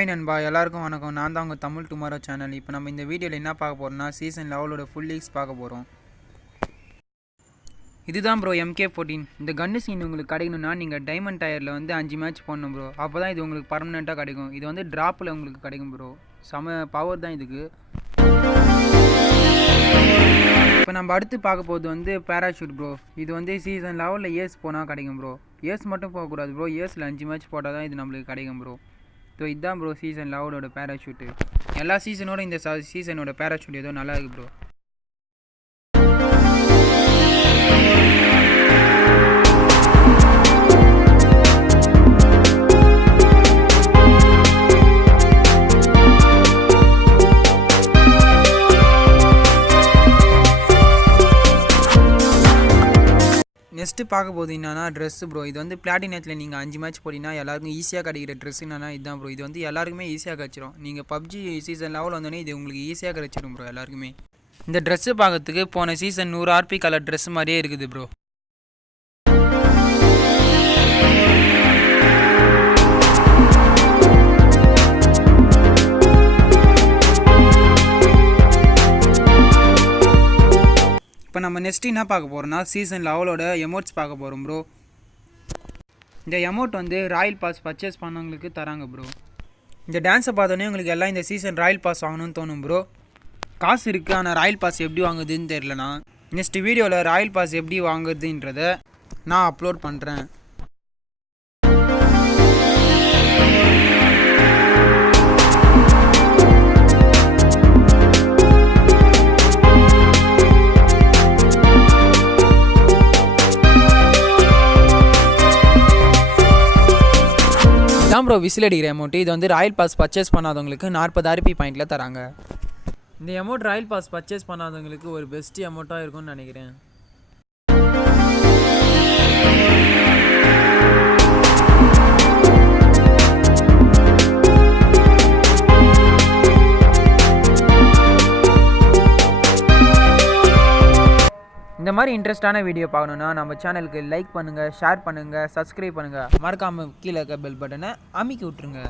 Hi நண்பா, எல்லாருக்கும் வணக்கம். நான் தான் உங்கள் தமிழ் டுமாரோ சேனல். இப்போ நம்ம இந்த வீடியோவில் என்ன பார்க்க போகிறோம்னா சீசன் 11ஓட ஃபுல் லீக்ஸ் பார்க்க போகிறோம். இதுதான் ப்ரோ MK14. இந்த கன்னு சீன் உங்களுக்கு கிடைக்கணும்னா நீங்கள் டைமண்ட் டயரில் வந்து 5 மேட்ச் போடணும் ப்ரோ. அப்போ தான் இது உங்களுக்கு பர்மனெண்ட்டாக கிடைக்கும். இது வந்து ட்ராப்பில் உங்களுக்கு கிடைக்கும் ப்ரோ. செம பவர் தான் இதுக்கு. இப்போ நம்ம அடுத்து பார்க்க போகிறது வந்து பேராஷூட் ப்ரோ. இது வந்து சீசன் 11ல் ஏஸ் போனால் கிடைக்கும் ப்ரோ. ஏஸ் மட்டும் போகக்கூடாது ப்ரோ, ஏஸில் 5 மேட்ச் போட்டால் தான் இது நம்மளுக்கு கிடைக்கும் ப்ரோ. ஸோ இதுதான் ப்ரோ சீசன் 11ஓட பேராஷூட்டு. எல்லா சீசனோட இந்த சீசனோட பேராஷூட் ஏதோ நல்லா இருக்குது ப்ரோ. நெக்ஸ்ட்டு பார்க்க போது என்னன்னா ட்ரெஸ்ஸு ப்ரோ. இது வந்து பிளாட்டினத்தில் நீங்கள் 5 மேட்ச் போட்டிங்கன்னா எல்லாருக்கும் ஈஸியாக கிடைக்கிற ட்ரெஸ் என்னன்னா இதுதான் ப்ரோ. இது வந்து எல்லாருக்குமே ஈஸியாக கிடச்சிரும். நீங்கள் PUBG சீசன் 11 வந்தோடனே இது உங்களுக்கு ஈஸியாக கிடச்சிடும் ப்ரோ எல்லாருக்குமே. இந்த ட்ரெஸ்ஸு பார்க்கறதுக்கு போன சீசன் 100 RP கலர் ட்ரெஸ் மாதிரியே இருக்குது ப்ரோ. இப்போ நம்ம நெக்ஸ்ட் என்ன பார்க்க போகிறோம்னா சீசன் 11ஓட எமோட்ஸ் பார்க்க போகிறோம் ப்ரோ. இந்த எமோட் வந்து ராயல் பாஸ் பர்ச்சேஸ் பண்ணவங்களுக்கு தராங்க ப்ரோ. இந்த டான்ஸை பார்த்தோன்னே உங்களுக்கு எல்லாம் இந்த சீசன் ராயல் பாஸ் வாங்கணும்னு தோணும் ப்ரோ. காசு இருக்குது, ஆனால் ராயல் பாஸ் எப்படி வாங்குதுன்னு தெரிலனா நெக்ஸ்ட் வீடியோவில் ராயல் பாஸ் எப்படி வாங்குறதுன்றதை நான் அப்லோட் பண்ணுறேன். ப்ரோ விசில் அடிக்கிற அமௌண்ட் இது வந்து ராயல் பாஸ் பர்ச்சேஸ் பண்ணாதவங்களுக்கு 40 RP பாயிண்டில் தராங்க. இந்த அமௌண்ட் ராயல் பாஸ் பர்ச்சேஸ் பண்ணாதவங்களுக்கு ஒரு பெஸ்ட் அமௌண்ட்டாக இருக்கும்னு நினைக்கிறேன். இந்த மாதிரி இன்ட்ரெஸ்டான வீடியோ பார்க்கணுன்னா நம்ம சேனலுக்கு லைக் பண்ணுங்கள், ஷேர் பண்ணுங்கள், சப்ஸ்கிரைப் பண்ணுங்கள். மறக்காமல் கீழே இருக்க பெல் பட்டனை அமுக்கி விட்ருங்க.